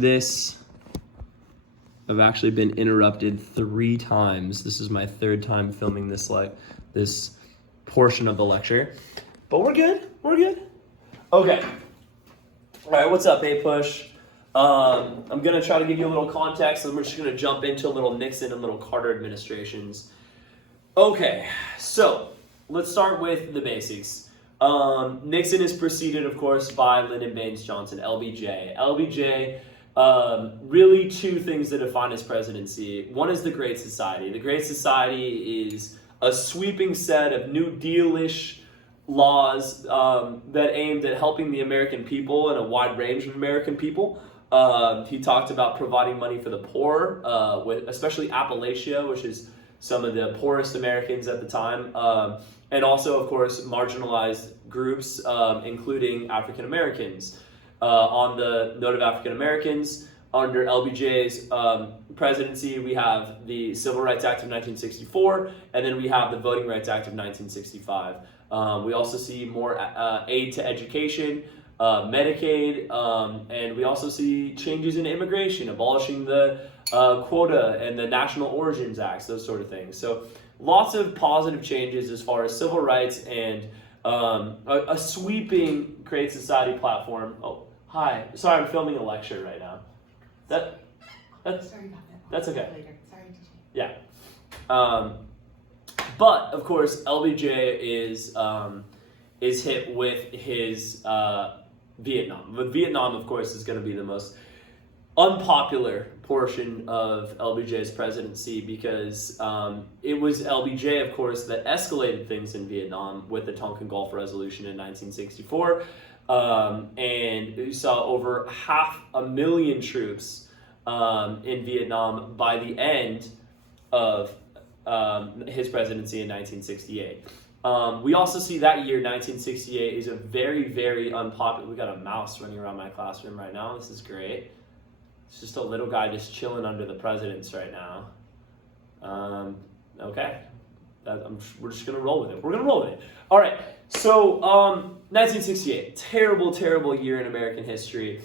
this. I've actually been interrupted 3 times. This is my 3rd time filming this portion of the lecture. But we're good. Okay. All right, what's up, A-Push? I'm going to try to give you a little context, and we're just going to jump into a little Nixon and little Carter administrations. Okay, so let's start with the basics. Nixon is preceded, of course, by Lyndon Baines Johnson, LBJ. LBJ, really 2 things that define his presidency. One is the Great Society. The Great Society is a sweeping set of New Deal-ish laws that aimed at helping the American people and a wide range of American people. He talked about providing money for the poor, especially Appalachia, which is some of the poorest Americans at the time, and also, of course, marginalized groups, including African Americans. On the note of African Americans, under LBJ's presidency, we have the Civil Rights Act of 1964, and then we have the Voting Rights Act of 1965. We also see more aid to education, Medicaid, and we also see changes in immigration, abolishing the quota and the National Origins Acts, those sort of things. So lots of positive changes as far as civil rights and a sweeping Great Society platform. Oh, hi. Sorry, I'm filming a lecture right now. That's Sorry about that. That's okay. Later. Sorry to change. Yeah. But of course, LBJ is hit with his Vietnam. But Vietnam, of course, is going to be the most unpopular portion of LBJ's presidency because it was LBJ, of course, that escalated things in Vietnam with the Tonkin Gulf Resolution in 1964. And we saw over 500,000 troops in Vietnam by the end of his presidency in 1968. We also see that year, 1968, is a very, very unpopular. We got a mouse running around my classroom right now. This is great. It's just a little guy just chilling under the presidents right now. Okay. We're just going to roll with it. We're going to roll with it. All right. So, 1968, terrible, terrible year in American history.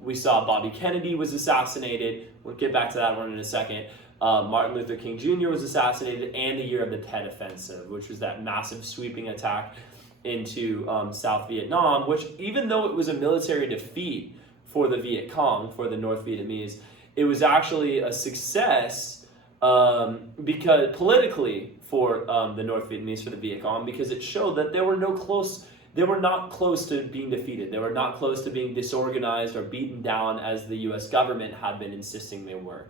We saw Bobby Kennedy was assassinated. We'll get back to that one in a second. Martin Luther King Jr. was assassinated, and the year of the Tet Offensive, which was that massive sweeping attack into South Vietnam, which even though it was a military defeat for the Viet Cong, for the North Vietnamese, it was actually a success because politically for the North Vietnamese, for the Viet Cong, because it showed that they were not close to being defeated. They were not close to being disorganized or beaten down as the U.S. government had been insisting they were.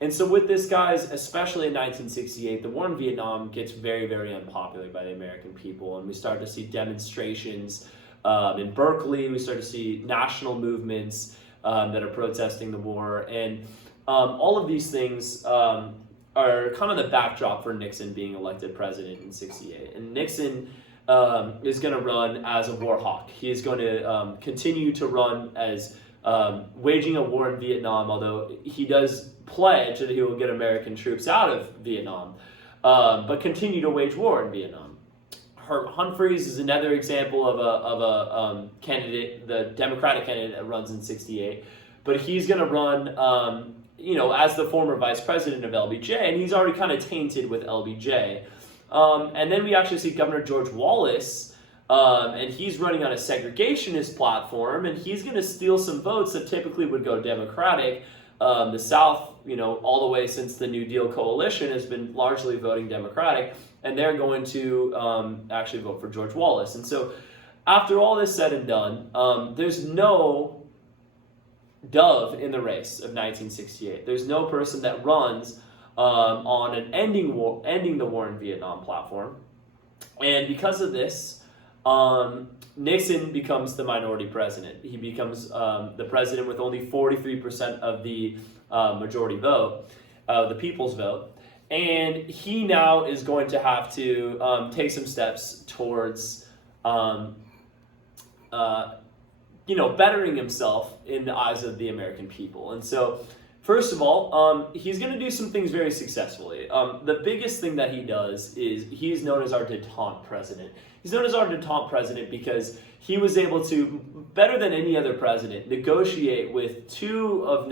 And so with this, guys, especially in 1968, the war in Vietnam gets very, very unpopular by the American people. And we start to see demonstrations in Berkeley. We start to see national movements that are protesting the war. And all of these things are kind of the backdrop for Nixon being elected president in 68. And Nixon is going to run as a war hawk. He is going to continue to run as waging a war in Vietnam, although he does pledge that he will get American troops out of Vietnam, but continue to wage war in Vietnam. Humphreys is another example of a candidate, the Democratic candidate that runs in 68, but he's going to run, as the former vice president of LBJ, and he's already kind of tainted with LBJ. And then we actually see Governor George Wallace, and he's running on a segregationist platform, and he's going to steal some votes that typically would go Democratic. The South, all the way since the New Deal coalition has been largely voting Democratic, and they're going to actually vote for George Wallace. And so after all this said and done, there's no dove in the race of 1968. There's no person that runs on an ending the war in Vietnam platform. And because of this, Nixon becomes the minority president. He becomes the president with only 43% of the majority vote, the people's vote. And he now is going to have to take some steps towards, bettering himself in the eyes of the American people. And so First of all, he's going to do some things very successfully. The biggest thing that he does is he's known as our détente president. He's known as our détente president because he was able to, better than any other president, negotiate with two of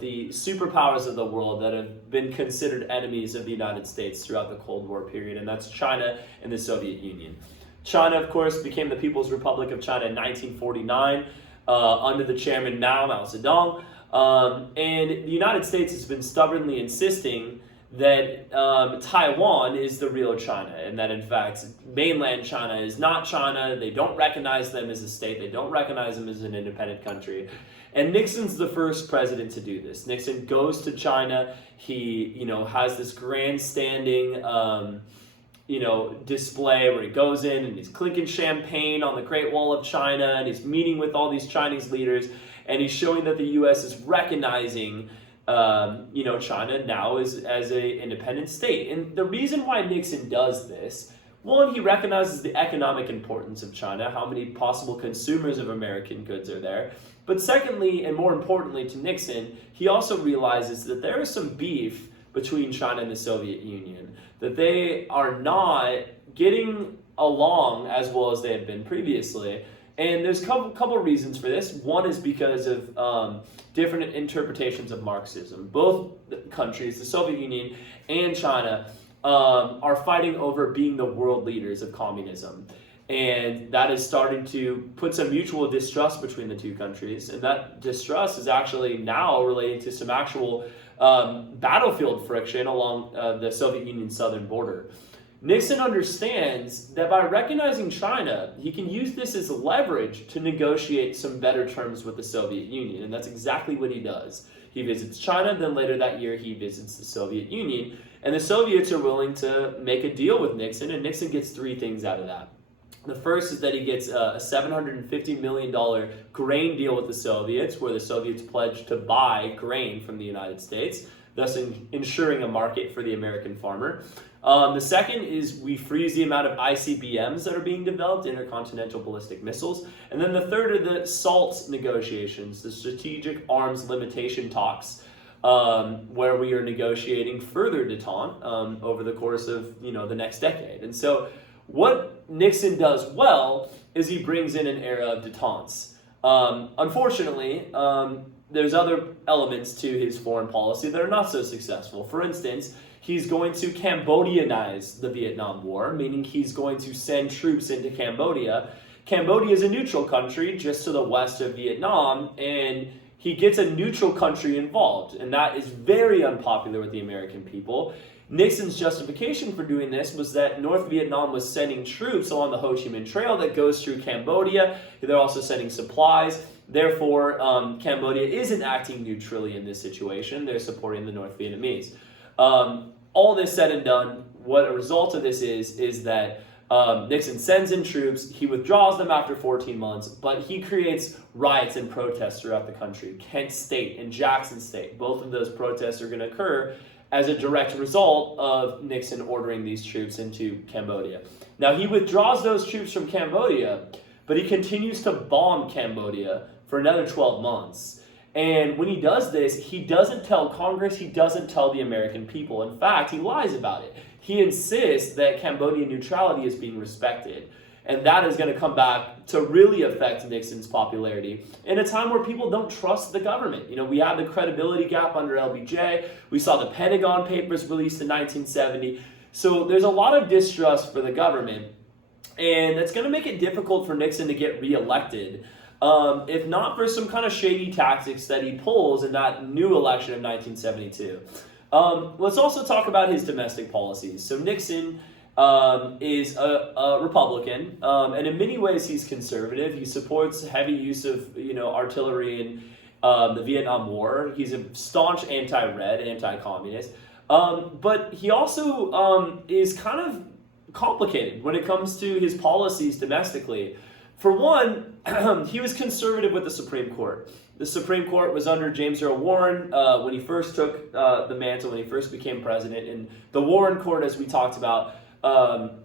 the superpowers of the world that have been considered enemies of the United States throughout the Cold War period, and that's China and the Soviet Union. China, of course, became the People's Republic of China in 1949 under the chairman Mao Zedong. And the United States has been stubbornly insisting that Taiwan is the real China, and that in fact mainland China is not China. They don't recognize them as a state. They don't recognize them as an independent country. And Nixon's the first president to do this. Nixon goes to China. He, has this grandstanding, display where he goes in and he's clinking champagne on the Great Wall of China, and he's meeting with all these Chinese leaders, and he's showing that the U.S. is recognizing China now as an independent state. And the reason why Nixon does this, one, he recognizes the economic importance of China, how many possible consumers of American goods are there. But secondly, and more importantly to Nixon, he also realizes that there is some beef between China and the Soviet Union, that they are not getting along as well as they had been previously. And there's a couple reasons for this. One is because of different interpretations of Marxism. Both countries, the Soviet Union and China, are fighting over being the world leaders of communism. And that is starting to put some mutual distrust between the two countries. And that distrust is actually now relating to some actual battlefield friction along the Soviet Union's southern border. Nixon understands that by recognizing China, he can use this as leverage to negotiate some better terms with the Soviet Union, and that's exactly what he does. He visits China, then later that year he visits the Soviet Union, and the Soviets are willing to make a deal with Nixon, and Nixon gets three things out of that. The first is that he gets a $750 million grain deal with the Soviets, where the Soviets pledged to buy grain from the United States, thus ensuring a market for the American farmer. The second is we freeze the amount of ICBMs that are being developed, intercontinental ballistic missiles. And then the third are the SALT negotiations, the strategic arms limitation talks, where we are negotiating further détente over the course of the next decade. And so what Nixon does well is he brings in an era of détentes. Unfortunately, there's other elements to his foreign policy that are not so successful. For instance, he's going to Cambodianize the Vietnam War, meaning he's going to send troops into Cambodia. Cambodia is a neutral country just to the west of Vietnam, and he gets a neutral country involved, and that is very unpopular with the American people. Nixon's justification for doing this was that North Vietnam was sending troops along the Ho Chi Minh Trail that goes through Cambodia. They're also sending supplies. Therefore, Cambodia isn't acting neutrally in this situation. They're supporting the North Vietnamese. All this said and done, what a result of this is that Nixon sends in troops, he withdraws them after 14 months, but he creates riots and protests throughout the country. Kent State and Jackson State, both of those protests are going to occur as a direct result of Nixon ordering these troops into Cambodia. Now, he withdraws those troops from Cambodia, but he continues to bomb Cambodia for another 12 months. And when he does this, he doesn't tell Congress, he doesn't tell the American people. In fact, he lies about it. He insists that Cambodian neutrality is being respected. And that is going to come back to really affect Nixon's popularity in a time where people don't trust the government. We had the credibility gap under LBJ. We saw the Pentagon Papers released in 1970. So there's a lot of distrust for the government. And it's going to make it difficult for Nixon to get reelected, if not for some kind of shady tactics that he pulls in that new election of 1972. Let's also talk about his domestic policies. So Nixon is a Republican, and in many ways he's conservative. He supports heavy use of artillery in the Vietnam War. He's a staunch anti-red, anti-communist, but he also is kind of complicated when it comes to his policies domestically. For one, he was conservative with the Supreme Court. The Supreme Court was under James Earl Warren when he first took the mantle, when he first became president. And the Warren Court, as we talked about,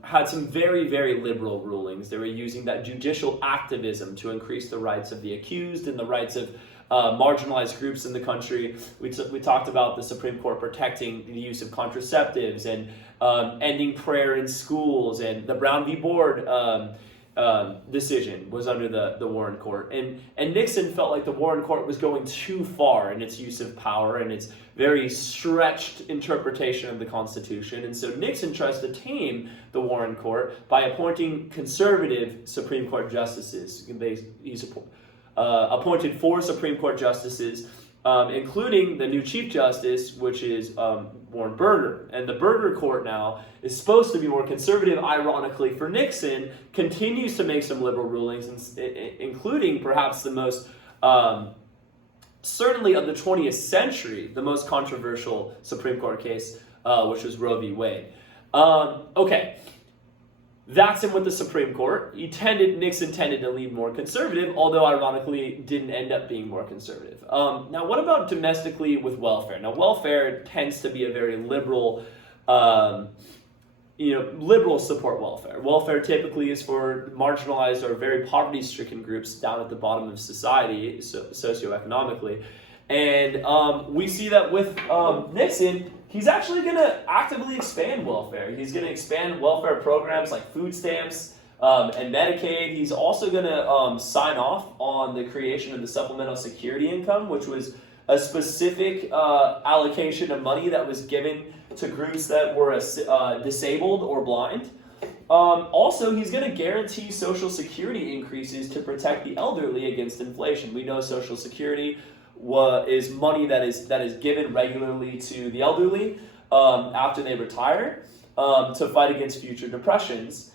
had some very, very liberal rulings. They were using that judicial activism to increase the rights of the accused and the rights of marginalized groups in the country. We talked about the Supreme Court protecting the use of contraceptives and ending prayer in schools, and the Brown v. Board decision was under the Warren Court. And Nixon felt like the Warren Court was going too far in its use of power and its very stretched interpretation of the Constitution. And so Nixon tries to tame the Warren Court by appointing conservative Supreme Court justices. He's appointed 4 Supreme Court justices, including the new Chief Justice, which is Warren Burger. And the Burger Court now is supposed to be more conservative, ironically, for Nixon, continues to make some liberal rulings, including perhaps the most, certainly of the 20th century, the most controversial Supreme Court case, which was Roe v. Wade. Okay. That's him with the Supreme Court. Nixon tended to lean more conservative, although ironically didn't end up being more conservative. Now, what about domestically with welfare? Now, welfare tends to be a very liberal, liberals support welfare. Welfare typically is for marginalized or very poverty-stricken groups down at the bottom of society, socioeconomically. And we see that with Nixon. He's actually going to actively expand welfare. He's going to expand welfare programs like food stamps and Medicaid. He's also going to sign off on the creation of the supplemental security income, which was a specific allocation of money that was given to groups that were disabled or blind. Also, he's going to guarantee Social Security increases to protect the elderly against inflation. We know Social Security is money that is given regularly to the elderly after they retire to fight against future depressions.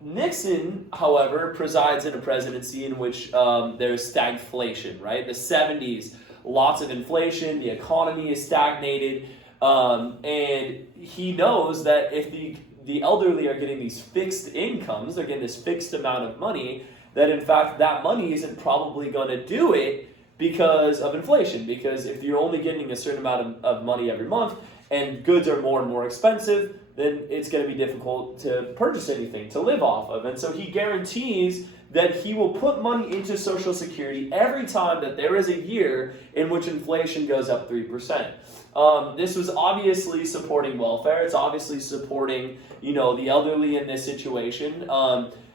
Nixon, however, presides in a presidency in which there's stagflation, right? The 70s, lots of inflation, the economy is stagnated, and he knows that if the elderly are getting these fixed incomes, they're getting this fixed amount of money, that in fact that money isn't probably going to do it because of inflation. Because if you're only getting a certain amount of money every month and goods are more and more expensive, then it's going to be difficult to purchase anything to live off of. And so he guarantees that he will put money into Social Security every time that there is a year in which inflation goes up 3%. This was obviously supporting welfare. It's obviously supporting, the elderly in this situation.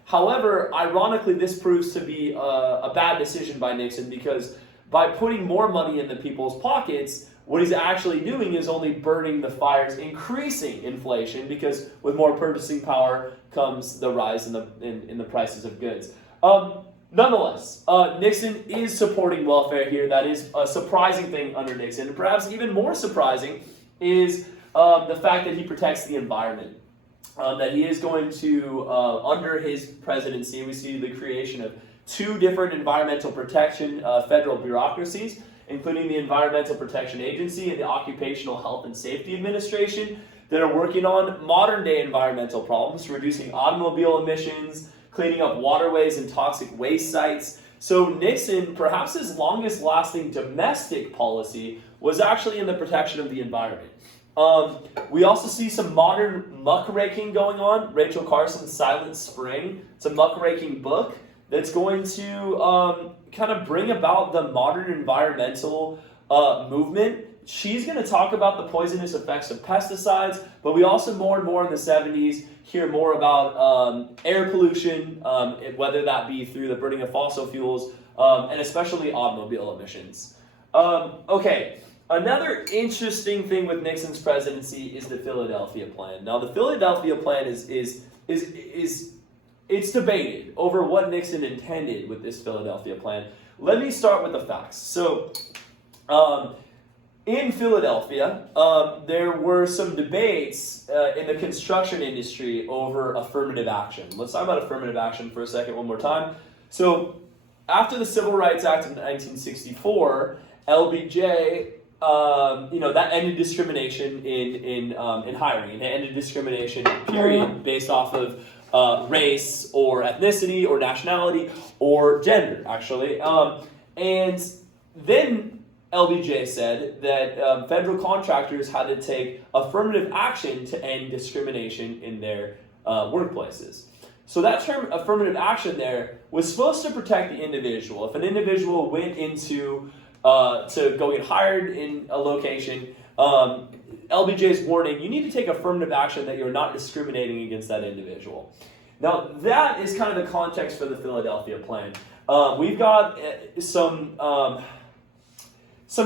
However, ironically, this proves to be a bad decision by Nixon, because by putting more money in the people's pockets, what he's actually doing is only burning the fires, increasing inflation, because with more purchasing power comes the rise in the prices of goods. Nonetheless, Nixon is supporting welfare here. That is a surprising thing under Nixon. And perhaps even more surprising is the fact that he protects the environment. That he is going to, under his presidency, we see the creation of 2 different environmental protection federal bureaucracies, including the Environmental Protection Agency and the Occupational Health and Safety Administration, that are working on modern-day environmental problems, reducing automobile emissions, cleaning up waterways and toxic waste sites. So Nixon, perhaps his longest-lasting domestic policy, was actually in the protection of the environment. We also see some modern muckraking going on. Rachel Carson's Silent Spring. It's a muckraking book that's going to kind of bring about the modern environmental movement. She's going to talk about the poisonous effects of pesticides, but we also more and more in the 70s hear more about air pollution, whether that be through the burning of fossil fuels, and especially automobile emissions. Okay. Another interesting thing with Nixon's presidency is the Philadelphia Plan. Now, the Philadelphia Plan is it's debated over what Nixon intended with this Philadelphia Plan. Let me start with the facts. So, in Philadelphia, there were some debates in the construction industry over affirmative action. Let's talk about affirmative action for a second, one more time. So, after the Civil Rights Act of 1964, LBJ, that ended discrimination in hiring, and ended discrimination, period, based off of race or ethnicity or nationality or gender, actually. And then LBJ said that federal contractors had to take affirmative action to end discrimination in their workplaces. So that term affirmative action there was supposed to protect the individual. If an individual went into to go get hired in a location, LBJ's warning, you need to take affirmative action that you're not discriminating against that individual. Now, that is kind of the context for the Philadelphia Plan. We've got some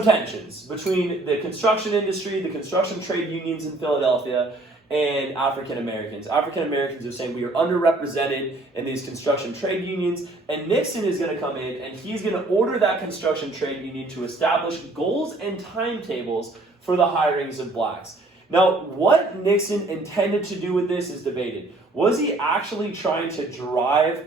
tensions between the construction industry, the construction trade unions in Philadelphia, and African Americans. African Americans are saying we are underrepresented in these construction trade unions, and Nixon is going to come in and he's going to order that construction trade union to establish goals and timetables for the hirings of blacks. Now, what Nixon intended to do with this is debated. Was he actually trying to drive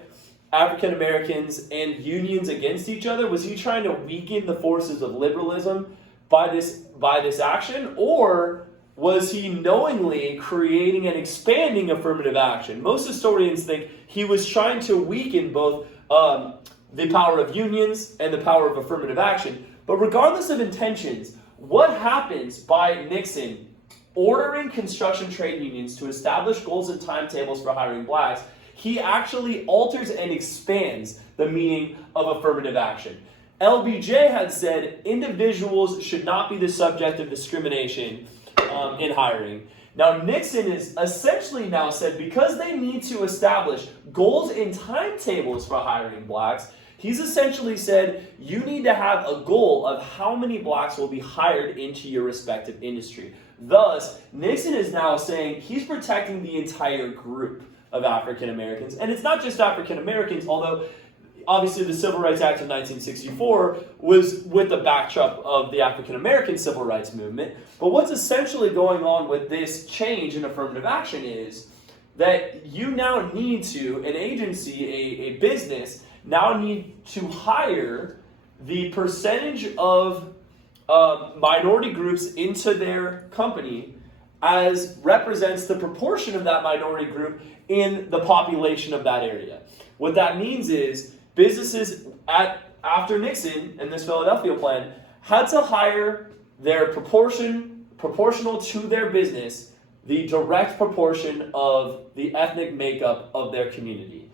African Americans and unions against each other? Was he trying to weaken the forces of liberalism by this action? Or was he knowingly creating and expanding affirmative action? Most historians think he was trying to weaken both the power of unions and the power of affirmative action. But regardless of intentions, what happens by Nixon ordering construction trade unions to establish goals and timetables for hiring blacks? He actually alters and expands the meaning of affirmative action. LBJ had said individuals should not be the subject of discrimination in hiring. Now, Nixon is essentially now said because they need to establish goals and timetables for hiring blacks, he's essentially said you need to have a goal of how many blacks will be hired into your respective industry. Thus, Nixon is now saying he's protecting the entire group of African Americans. And it's not just African Americans, although obviously the Civil Rights Act of 1964 was with the backdrop of the African American civil rights movement. But what's essentially going on with this change in affirmative action is that you now need to, an agency, a business, now need to hire the percentage of minority groups into their company as represents the proportion of that minority group in the population of that area. What that means is businesses after Nixon and this Philadelphia plan had to hire their proportional to their business, the direct proportion of the ethnic makeup of their community.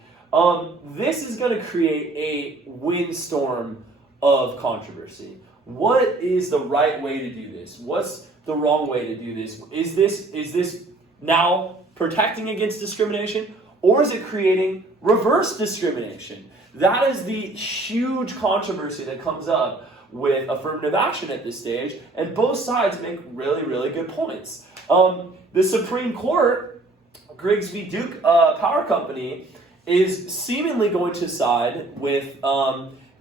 This is going to create a windstorm of controversy. What is the right way to do this? What's the wrong way to do this? Is this now protecting against discrimination, or is it creating reverse discrimination? That is the huge controversy that comes up with affirmative action at this stage, and both sides make really, really good points. The Supreme Court, Griggs v. Duke Power Company, is seemingly going to side with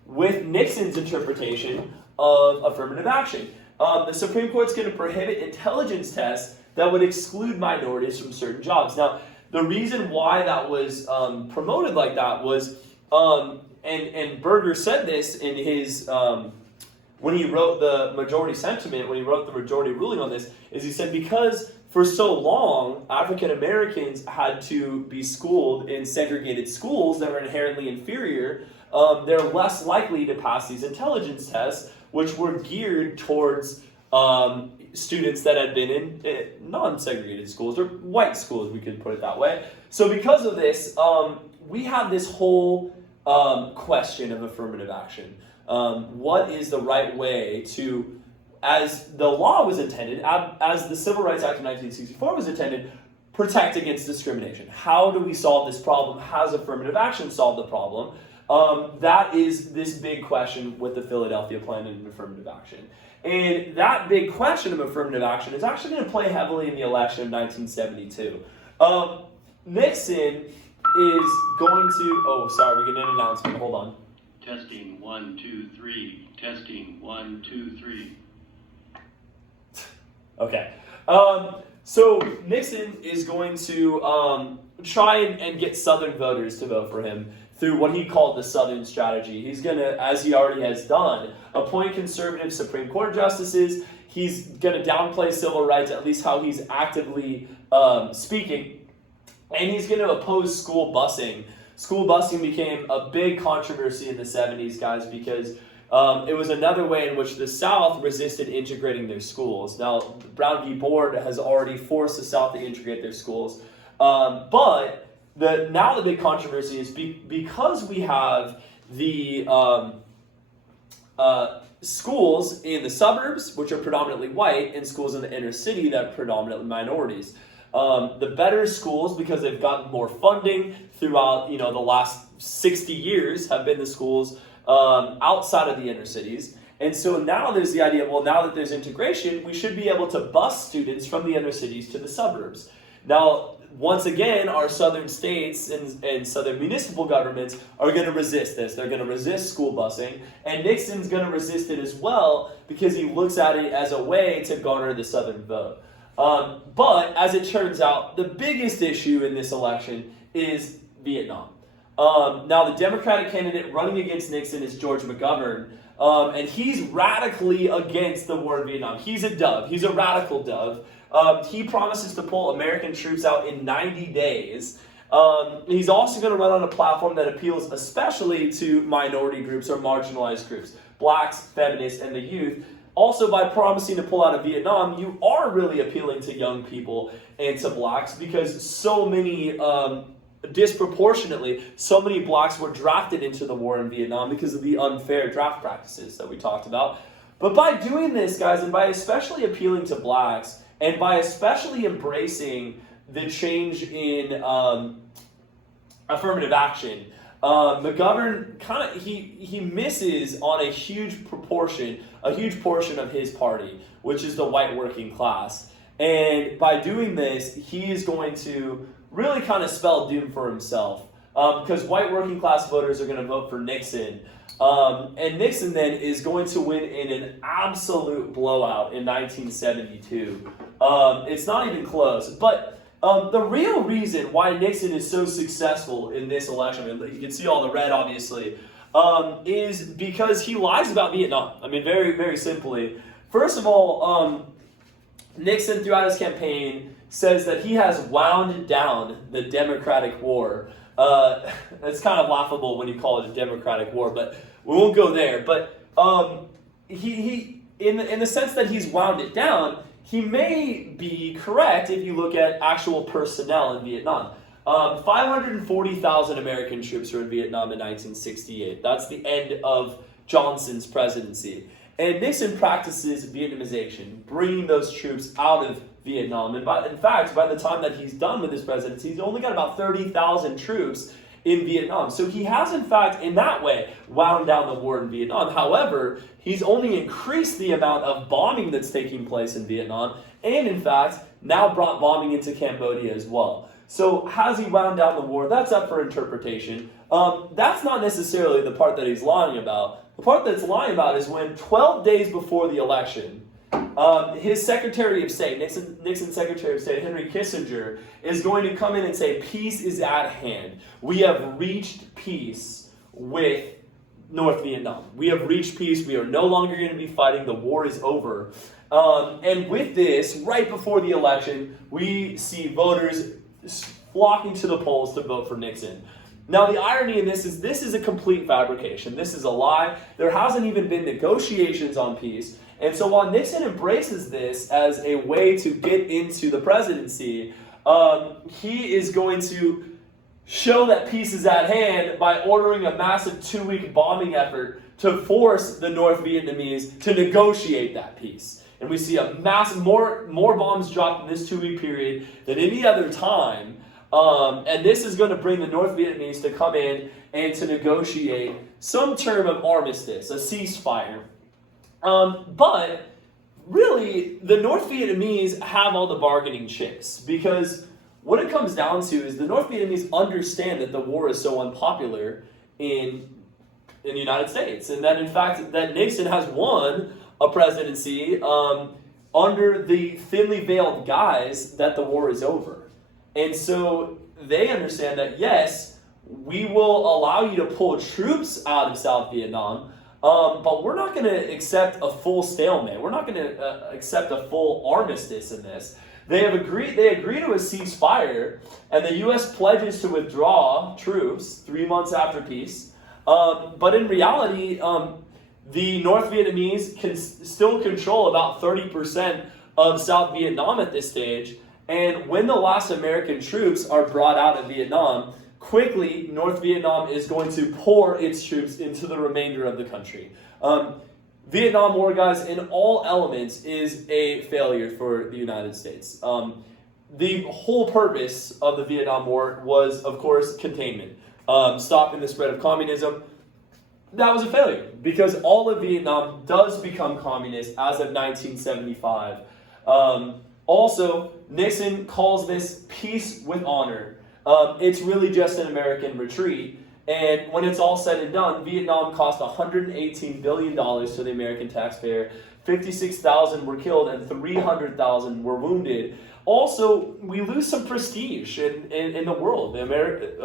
Nixon's interpretation of affirmative action. The Supreme Court's going to prohibit intelligence tests that would exclude minorities from certain jobs. Now, the reason why that was promoted like that was, and Berger said this in his, when he wrote the majority sentiment, when he wrote the majority ruling on this, is he said because for so long, African Americans had to be schooled in segregated schools that were inherently inferior, they're less likely to pass these intelligence tests, which were geared towards students that had been in non-segregated schools, or white schools, we could put it that way. So because of this, we have this whole question of affirmative action. What is the right way to, as the law was intended, as the Civil Rights Act of 1964 was intended, protect against discrimination? How do we solve this problem? Has affirmative action solved the problem? That is this big question with the Philadelphia Plan and affirmative action. And that big question of affirmative action is actually going to play heavily in the election of 1972. Nixon is going to... Oh, sorry, we're getting an announcement. Hold on. Testing 1, 2, 3. Testing 1, 2, 3. Okay. So Nixon is going to try and get Southern voters to vote for him through what he called the Southern strategy. He's going to, as he already has done, appoint conservative Supreme Court justices. He's going to downplay civil rights, at least how he's actively speaking. And he's going to oppose school busing. School busing became a big controversy in the 70s, guys, because it was another way in which the South resisted integrating their schools. Now, Brown v. Board has already forced the South to integrate their schools. But now the big controversy is because we have the schools in the suburbs, which are predominantly white, and schools in the inner city that are predominantly minorities. The better schools, because they've gotten more funding throughout, the last 60 years, have been the schools outside of the inner cities. And so now there's the idea, well, now that there's integration, we should be able to bus students from the inner cities to the suburbs. Now, once again, our southern states and southern municipal governments are going to resist this. They're going to resist school busing, and Nixon's going to resist it as well because he looks at it as a way to garner the southern vote. But as it turns out, the biggest issue in this election is Vietnam. Now, the Democratic candidate running against Nixon is George McGovern, and he's radically against the war in Vietnam. He's a dove. He's a radical dove. He promises to pull American troops out in 90 days. He's also going to run on a platform that appeals especially to minority groups or marginalized groups, blacks, feminists, and the youth. Also, by promising to pull out of Vietnam, you are really appealing to young people and to blacks because so many, disproportionately, so many blacks were drafted into the war in Vietnam because of the unfair draft practices that we talked about. But by doing this, guys, and by especially appealing to blacks, and by especially embracing the change in affirmative action, McGovern he misses on a huge portion of his party, which is the white working class. And by doing this, he is going to really kind of spell doom for himself, because white working class voters are going to vote for Nixon. And Nixon then is going to win in an absolute blowout in 1972. It's not even close. But the real reason why Nixon is so successful in this election, I mean, you can see all the red obviously, is because he lies about Vietnam. I mean, very, very simply. First of all, Nixon throughout his campaign says that he has wound down the Democratic War. It's kind of laughable when you call it a Democratic War, but we won't go there. But he in the sense that he's wound it down, he may be correct if you look at actual personnel in Vietnam. 540,000 American troops were in Vietnam in 1968. That's the end of Johnson's presidency. And Nixon practices Vietnamization, bringing those troops out of Vietnam. And in fact, by the time that he's done with his presidency, he's only got about 30,000 troops in Vietnam. So he has, in fact, in that way, wound down the war in Vietnam. However, he's only increased the amount of bombing that's taking place in Vietnam, and in fact, now brought bombing into Cambodia as well. So has he wound down the war? That's up for interpretation. That's not necessarily the part that he's lying about. The part that's lying about is when 12 days before the election, his Secretary of State, Nixon's Secretary of State, Henry Kissinger, is going to come in and say, peace is at hand. We have reached peace with North Vietnam. We have reached peace. We are no longer going to be fighting. The war is over. And with this, right before the election, we see voters flocking to the polls to vote for Nixon. Now, the irony in this is a complete fabrication. This is a lie. There hasn't even been negotiations on peace. And so while Nixon embraces this as a way to get into the presidency, he is going to show that peace is at hand by ordering a massive 2-week bombing effort to force the North Vietnamese to negotiate that peace. And we see a massive, more bombs dropped in this 2-week period than any other time. And this is going to bring the North Vietnamese to come in and to negotiate some term of armistice, a ceasefire. But really, the North Vietnamese have all the bargaining chips, because what it comes down to is the North Vietnamese understand that the war is so unpopular in the United States, and that in fact that Nixon has won a presidency under the thinly veiled guise that the war is over. And so they understand that, yes, we will allow you to pull troops out of South Vietnam, but we're not going to accept a full stalemate. We're not going to accept a full armistice in this. They agree to a ceasefire, and the U.S. pledges to withdraw troops 3 months after peace. But in reality, the North Vietnamese can still control about 30% of South Vietnam at this stage, And when the last American troops are brought out of Vietnam, quickly North Vietnam is going to pour its troops into the remainder of the country. Vietnam War, guys, in all elements is a failure for the United States. The whole purpose of the Vietnam War was, of course, containment, stopping the spread of communism. That was a failure because all of Vietnam does become communist as of 1975. Also, Nixon calls this peace with honor. It's really just an American retreat. And when it's all said and done, Vietnam cost $118 billion to the American taxpayer. 56,000 were killed and 300,000 were wounded. Also, we lose some prestige in the world. The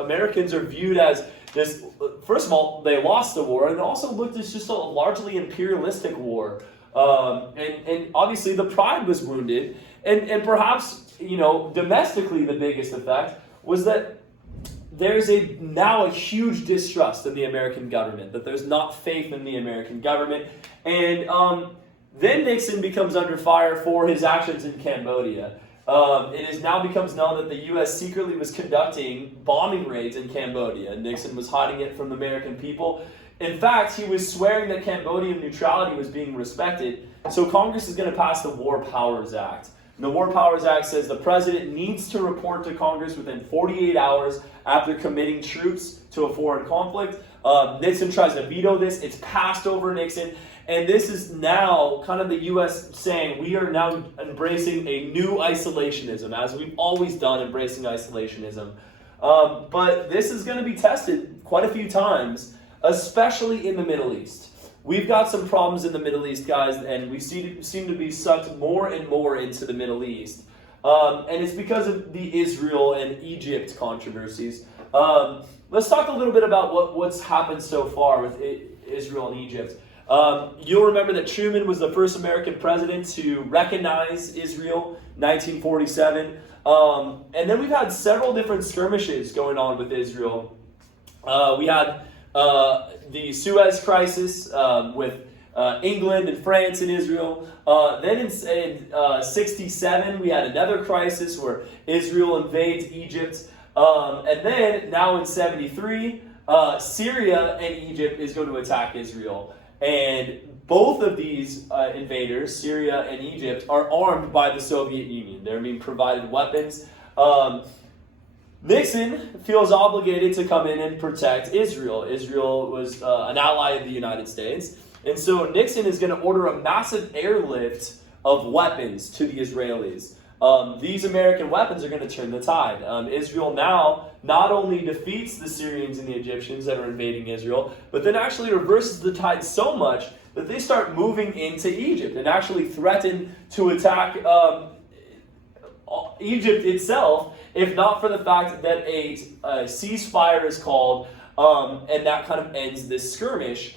Americans are viewed as this, first of all, they lost the war, and also looked as just a largely imperialistic war. And obviously the pride was wounded. And perhaps, domestically the biggest effect was that there's now a huge distrust in the American government, that there's not faith in the American government. And then Nixon becomes under fire for his actions in Cambodia. It now becomes known that the U.S. secretly was conducting bombing raids in Cambodia, and Nixon was hiding it from the American people. In fact, he was swearing that Cambodian neutrality was being respected, so Congress is going to pass the War Powers Act. And the War Powers Act says the president needs to report to Congress within 48 hours after committing troops to a foreign conflict. Nixon tries to veto this. It's passed over Nixon. And this is now kind of the U.S. saying we are now embracing a new isolationism, as we've always done, embracing isolationism. But this is going to be tested quite a few times, especially in the Middle East. We've got some problems in the Middle East, guys, and we seem to be sucked more and more into the Middle East. And it's because of the Israel and Egypt controversies. Let's talk a little bit about what's happened so far with Israel and Egypt. You'll remember that Truman was the first American president to recognize Israel, 1947. And then we've had several different skirmishes going on with Israel. We had the Suez Crisis with England and France and Israel. Then in 67, we had another crisis where Israel invades Egypt. And then now in 73, Syria and Egypt is going to attack Israel. And both of these invaders, Syria and Egypt, are armed by the Soviet Union. They're being provided weapons. Nixon feels obligated to come in and protect Israel. Israel was an ally of the United States. And so Nixon is going to order a massive airlift of weapons to the Israelis. These American weapons are going to turn the tide. Israel now not only defeats the Syrians and the Egyptians that are invading Israel, but then actually reverses the tide so much that they start moving into Egypt and actually threaten to attack Egypt itself, if not for the fact that a ceasefire is called, and that kind of ends this skirmish.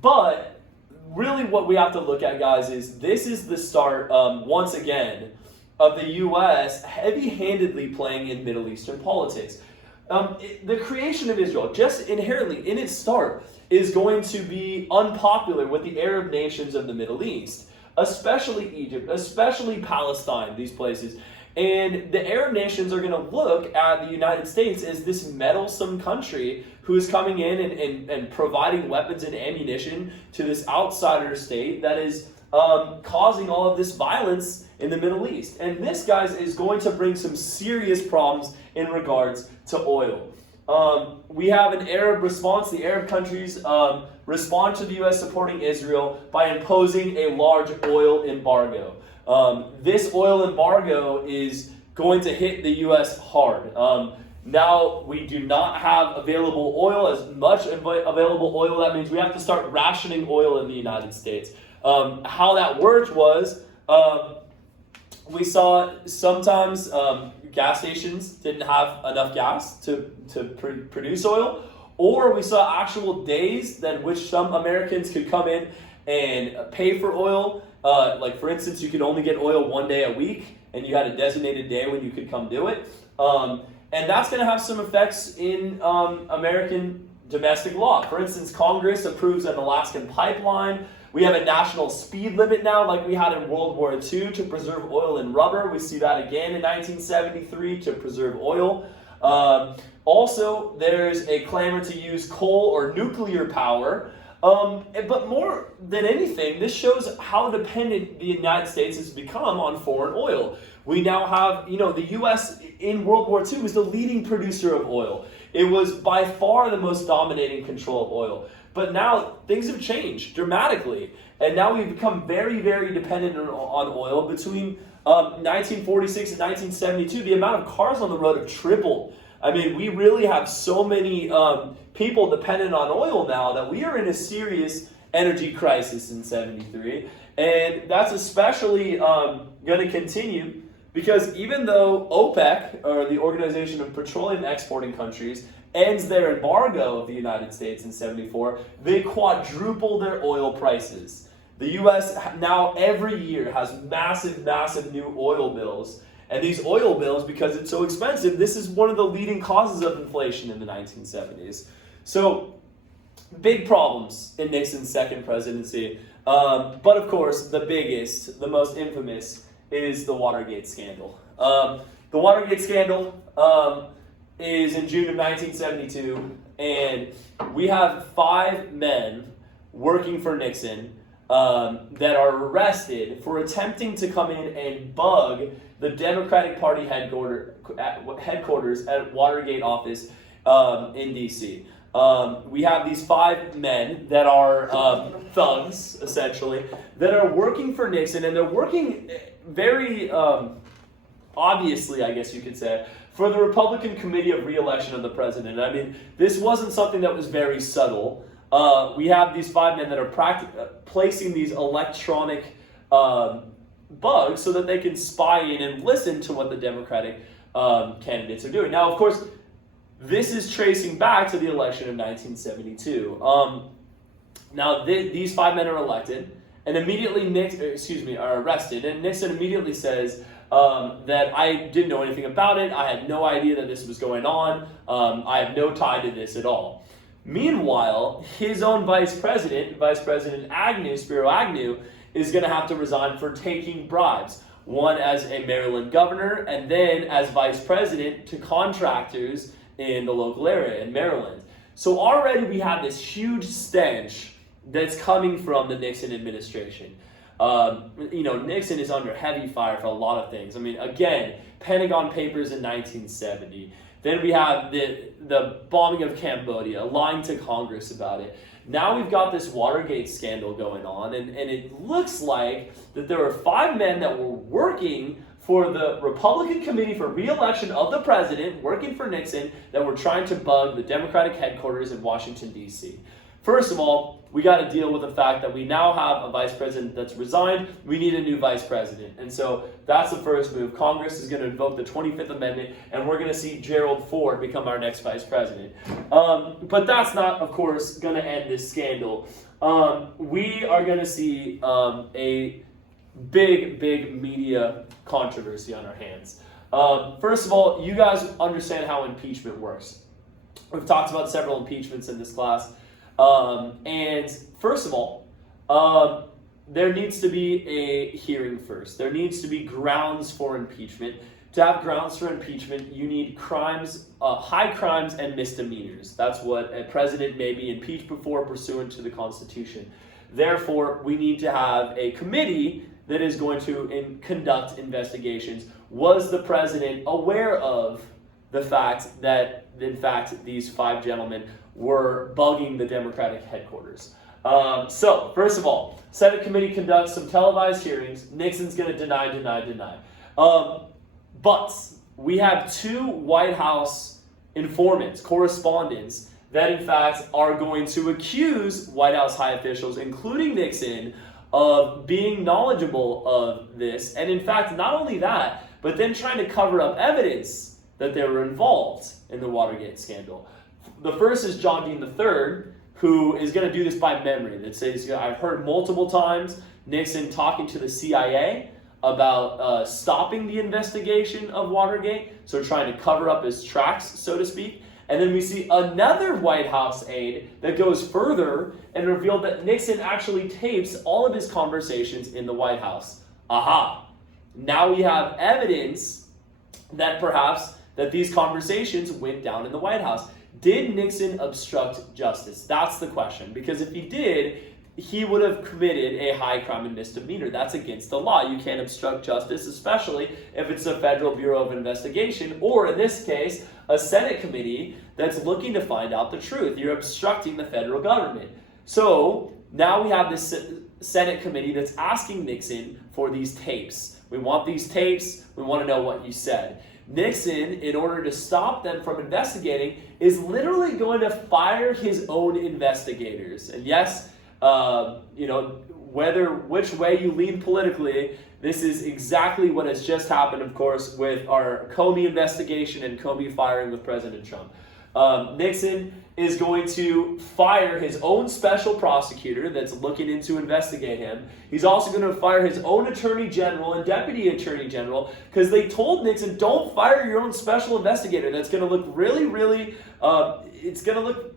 But really what we have to look at, guys, is this is the start, once again, of the U.S. heavy-handedly playing in Middle Eastern politics. The creation of Israel, just inherently in its start, is going to be unpopular with the Arab nations of the Middle East, especially Egypt, especially Palestine, these places. And the Arab nations are going to look at the United States as this meddlesome country who is coming in and providing weapons and ammunition to this outsider state that is causing all of this violence in the Middle East. And this, guys, is going to bring some serious problems in regards to oil. We have an Arab response. The Arab countries respond to the U.S. supporting Israel by imposing a large oil embargo. This oil embargo is going to hit the U.S. hard. Now we do not have available oil, as much available oil. That means we have to start rationing oil in the United States. How that worked was we saw sometimes gas stations didn't have enough gas to produce oil, or we saw actual days that which some Americans could come in and pay for oil. Like, for instance, you could only get oil one day a week, and you had a designated day when you could come do it. And that's going to have some effects in American domestic law. For instance, Congress approves an Alaskan pipeline We have a national speed limit now, like we had in World War II, to preserve oil and rubber. We see that again in 1973 to preserve oil. Also, there's a clamor to use coal or nuclear power. But more than anything, this shows how dependent the United States has become on foreign oil. We now have, the U.S. in World War II was the leading producer of oil. It was by far the most dominating control of oil. But now things have changed dramatically. And now we've become very, very dependent on oil. Between 1946 and 1972, the amount of cars on the road have tripled. I mean, we really have so many people dependent on oil now that we are in a serious energy crisis in 73. And that's especially going to continue because even though OPEC, or the Organization of Petroleum Exporting Countries, ends their embargo of the United States in 74, they quadruple their oil prices. The U.S. now every year has massive, massive new oil bills. And these oil bills, because it's so expensive, this is one of the leading causes of inflation in the 1970s. So, big problems in Nixon's second presidency. But of course, the biggest, the most infamous, is the Watergate scandal. The Watergate scandal is in June of 1972, and we have 5 men working for Nixon that are arrested for attempting to come in and bug the Democratic Party headquarters at Watergate office in D.C. We have these 5 men that are thugs, essentially, that are working for Nixon, and they're working very obviously, I guess you could say, for the Republican Committee of Re-election of the President. I mean, this wasn't something that was very subtle. We have these 5 men that are placing these electronic bugs so that they can spy in and listen to what the Democratic candidates are doing. Now, of course, this is tracing back to the election of 1972. Now, these 5 men are elected and immediately are arrested, and Nixon immediately says that I didn't know anything about it. I had no idea that this was going on. I have no tie to this at all. Meanwhile, his own Vice President Agnew, Spiro Agnew, is going to have to resign for taking bribes. One as a Maryland governor, and then as vice president to contractors in the local area in Maryland. So already we have this huge stench that's coming from the Nixon administration. Nixon is under heavy fire for a lot of things. I mean, again, Pentagon Papers in 1970. Then we have the bombing of Cambodia, lying to Congress about it. Now we've got this Watergate scandal going on, and it looks like that there were 5 men that were working for the Republican Committee for Re-election of the President, working for Nixon, that were trying to bug the Democratic headquarters in Washington, D.C. First of all, we got to deal with the fact that we now have a vice president that's resigned. We need a new vice president. And so that's the first move. Congress is going to invoke the 25th Amendment, and we're going to see Gerald Ford become our next vice president. But that's not, of course, going to end this scandal. We are going to see a big media controversy on our hands. First of all, you guys understand how impeachment works. We've talked about several impeachments in this class. And first of all, there needs to be a hearing first. There needs to be grounds for impeachment. To have grounds for impeachment, you need crimes, high crimes and misdemeanors. That's what a president may be impeached before pursuant to the Constitution. Therefore, we need to have a committee that is going to conduct investigations. Was the president aware of the fact that, in fact, these 5 gentlemen were bugging the Democratic headquarters? So, first of all, Senate committee conducts some televised hearings. Nixon's going to deny. But we have 2 White House informants, correspondents, that in fact are going to accuse White House high officials, including Nixon, of being knowledgeable of this. And in fact, not only that, but then trying to cover up evidence that they were involved in the Watergate scandal. The first is John Dean III, who is going to do this by memory. That says, I've heard multiple times Nixon talking to the CIA about stopping the investigation of Watergate, so trying to cover up his tracks, so to speak. And then we see another White House aide that goes further and revealed that Nixon actually tapes all of his conversations in the White House. Aha! Now we have evidence that perhaps that these conversations went down in the White House. Did Nixon obstruct justice? That's the question. Because if he did, he would have committed a high crime and misdemeanor. That's against the law. You can't obstruct justice, especially if it's a Federal Bureau of Investigation, or in this case, a Senate committee that's looking to find out the truth. You're obstructing the federal government. So now we have this Senate committee that's asking Nixon for these tapes. We want these tapes. We want to know what you said. Nixon, in order to stop them from investigating, is literally going to fire his own investigators. And yes, which way you lean politically, this is exactly what has just happened, of course, with our Comey investigation and Comey firing with President Trump. Nixon is going to fire his own special prosecutor that's looking into investigate him. He's also going to fire his own attorney general and deputy attorney general because they told Nixon, don't fire your own special investigator. That's going to look really, really, it's going to look,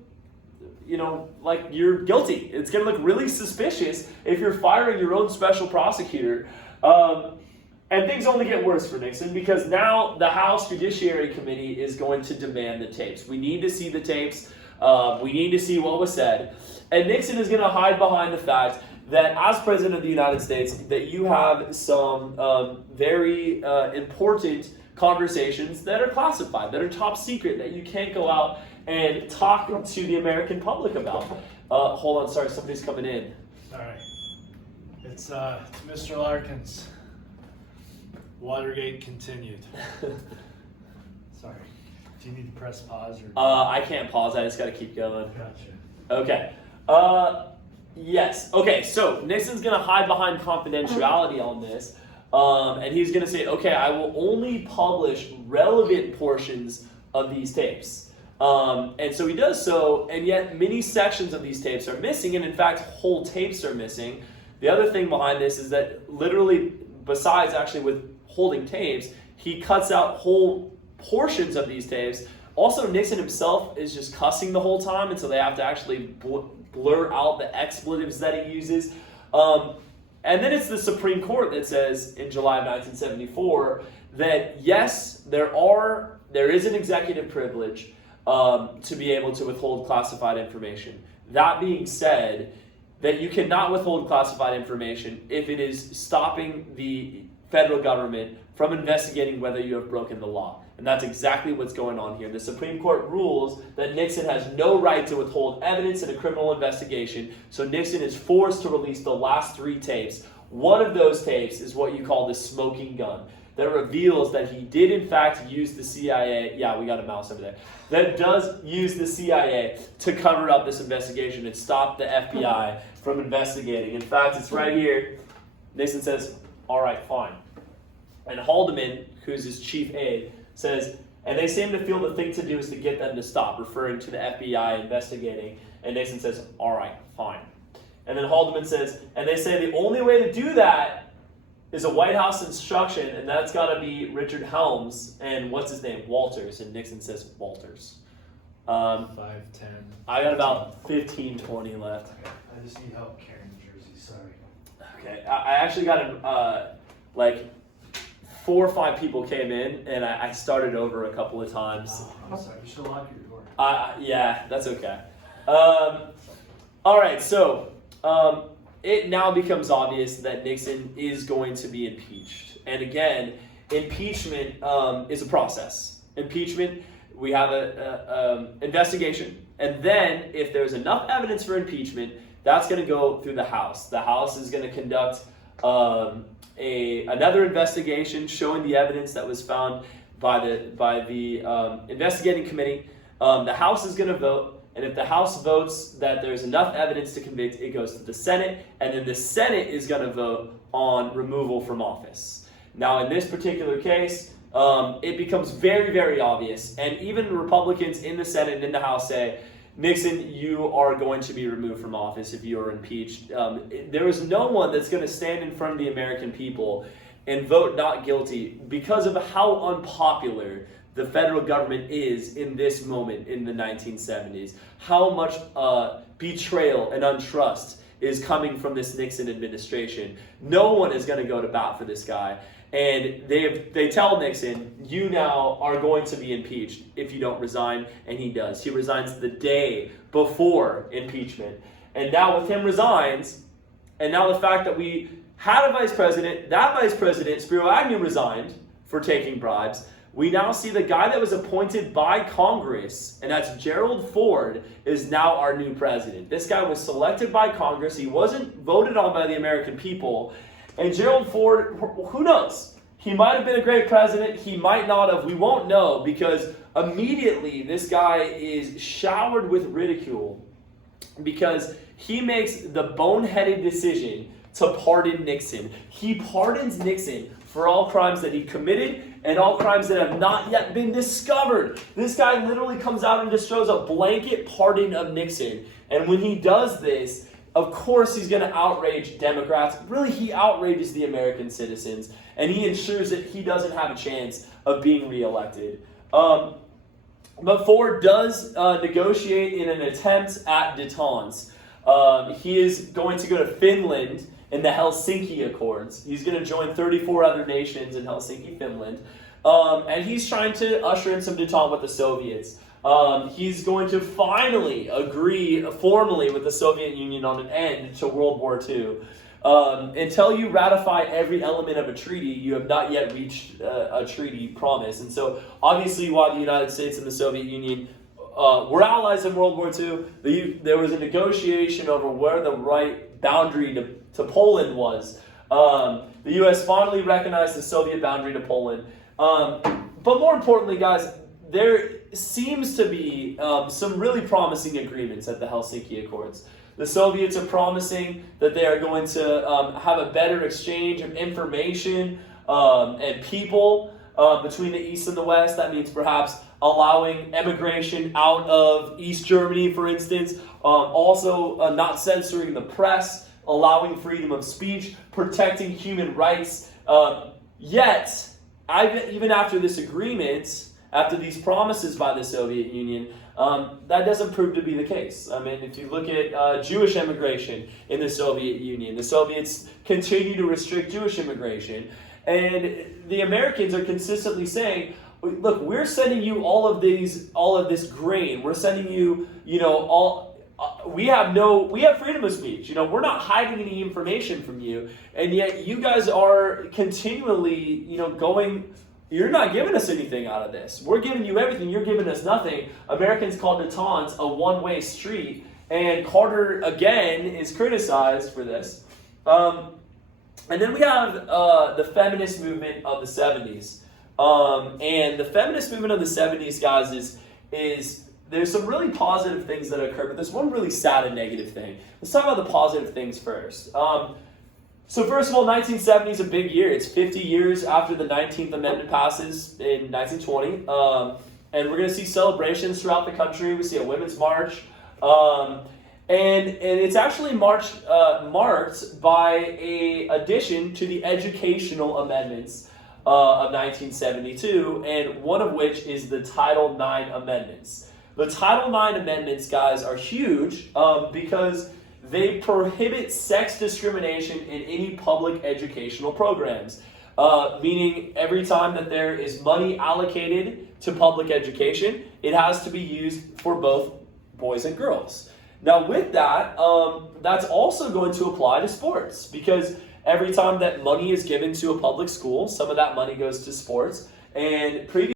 like you're guilty. It's going to look really suspicious if you're firing your own special prosecutor. And things only get worse for Nixon because now the House Judiciary Committee is going to demand the tapes. We need to see the tapes. We need to see what was said. And Nixon is going to hide behind the fact that as President of the United States, that you have some very important conversations that are classified, that are top secret, that you can't go out and talk to the American public about. Hold on, sorry, somebody's coming in. Sorry. It's Mr. Larkins. Watergate continued. Sorry. Do you need to press pause or? I can't pause. I just got to keep going. Gotcha. Okay. Yes. Okay. So Nixon's gonna hide behind confidentiality on this, and he's gonna say, "Okay, I will only publish relevant portions of these tapes." And so he does so, and yet many sections of these tapes are missing, and in fact, whole tapes are missing. The other thing behind this is that literally, besides actually with holding tapes, he cuts out whole portions of these tapes. Also, Nixon himself is just cussing the whole time, and so they have to actually blur out the expletives that he uses. And then it's the Supreme Court that says in July of 1974 that yes, there is an executive privilege to be able to withhold classified information. That being said, that you cannot withhold classified information if it is stopping the federal government from investigating whether you have broken the law. And that's exactly what's going on here. The Supreme Court rules that Nixon has no right to withhold evidence in a criminal investigation, so Nixon is forced to release the last 3 tapes. One of those tapes is what you call the smoking gun, that reveals that he did in fact use the CIA, yeah, we got a mouse over there, that does use the CIA to cover up this investigation and stop the FBI from investigating. In fact, it's right here. Nixon says, all right, fine. And Haldeman, who's his chief aide, says, and they seem to feel the thing to do is to get them to stop, referring to the FBI investigating. And Nixon says, all right, fine. And then Haldeman says, and they say the only way to do that is a White House instruction, and that's got to be Richard Helms and what's his name, Walters. And Nixon says Walters. 5, 10. I got about 15, 20 left. Okay. I just need help carrying the jersey. Sorry. Okay, I actually got like 4 or 5 people came in, and I started over a couple of times. Oh, I'm sorry. You should lock your door. Yeah, that's okay. All right, so it now becomes obvious that Nixon is going to be impeached. And again, impeachment is a process. Impeachment, we have an investigation, and then if there's enough evidence for impeachment, that's going to go through the House. The House is going to conduct another investigation showing the evidence that was found by the investigating committee. The House is going to vote, and if the House votes that there's enough evidence to convict, it goes to the Senate, and then the Senate is going to vote on removal from office. Now, in this particular case, it becomes very, very obvious, and even Republicans in the Senate and in the House say, Nixon, you are going to be removed from office if you are impeached. There is no one that's going to stand in front of the American people and vote not guilty because of how unpopular the federal government is in this moment in the 1970s. How much betrayal and untrust is coming from this Nixon administration. No one is going to go to bat for this guy. And they tell Nixon, you now are going to be impeached if you don't resign, and he does. He resigns the day before impeachment. And now with him resigns, and now the fact that we had a vice president, that vice president, Spiro Agnew, resigned for taking bribes. We now see the guy that was appointed by Congress, and that's Gerald Ford, is now our new president. This guy was selected by Congress. He wasn't voted on by the American people. And Gerald Ford, who knows? He might have been a great president. He might not have. We won't know, because immediately this guy is showered with ridicule because he makes the boneheaded decision to pardon Nixon. He pardons Nixon for all crimes that he committed and all crimes that have not yet been discovered. This guy literally comes out and just throws a blanket pardon of Nixon. And when he does this, of course he's going to outrage Democrats. Really, he outrages the American citizens, and he ensures that he doesn't have a chance of being reelected. But Ford does negotiate in an attempt at détente. He is going to go to Finland in the Helsinki Accords. He's going to join 34 other nations in Helsinki, Finland. And he's trying to usher in some détente with the Soviets. He's going to finally agree formally with the Soviet Union on an end to World War II. Until you ratify every element of a treaty, you have not yet reached a treaty promise. And so, obviously, while the United States and the Soviet Union were allies in World War II, there was a negotiation over where the right boundary to Poland was. The U.S. finally recognized the Soviet boundary to Poland. But more importantly, guys, there seems to be some really promising agreements at the Helsinki Accords. The Soviets are promising that they are going to have a better exchange of information and people between the East and the West. That means perhaps allowing emigration out of East Germany, for instance. Also not censoring the press, allowing freedom of speech, protecting human rights. Yet, even after this agreement, after these promises by the Soviet Union, that doesn't prove to be the case. I mean, if you look at Jewish immigration in the Soviet Union, the Soviets continue to restrict Jewish immigration. And the Americans are consistently saying, look, we're sending you all of this grain. We're sending you, we have freedom of speech. We're not hiding any information from you. And yet you guys are continually, you're not giving us anything out of this. We're giving you everything. You're giving us nothing. Americans called détente a one-way street. And Carter, again, is criticized for this. And then we have the feminist movement of the 70s. And the feminist movement of the 70s, guys, is there's some really positive things that occur, but there's one really sad and negative thing. Let's talk about the positive things first. So first of all, 1970 is a big year. It's 50 years after the 19th Amendment passes in 1920. And we're going to see celebrations throughout the country. We see a women's march. And it's actually marked by a addition to the educational amendments of 1972, and one of which is the Title IX amendments. The Title IX amendments, guys, are huge because they prohibit sex discrimination in any public educational programs. Meaning every time that there is money allocated to public education, it has to be used for both boys and girls. Now with that, that's also going to apply to sports, because every time that money is given to a public school, some of that money goes to sports. And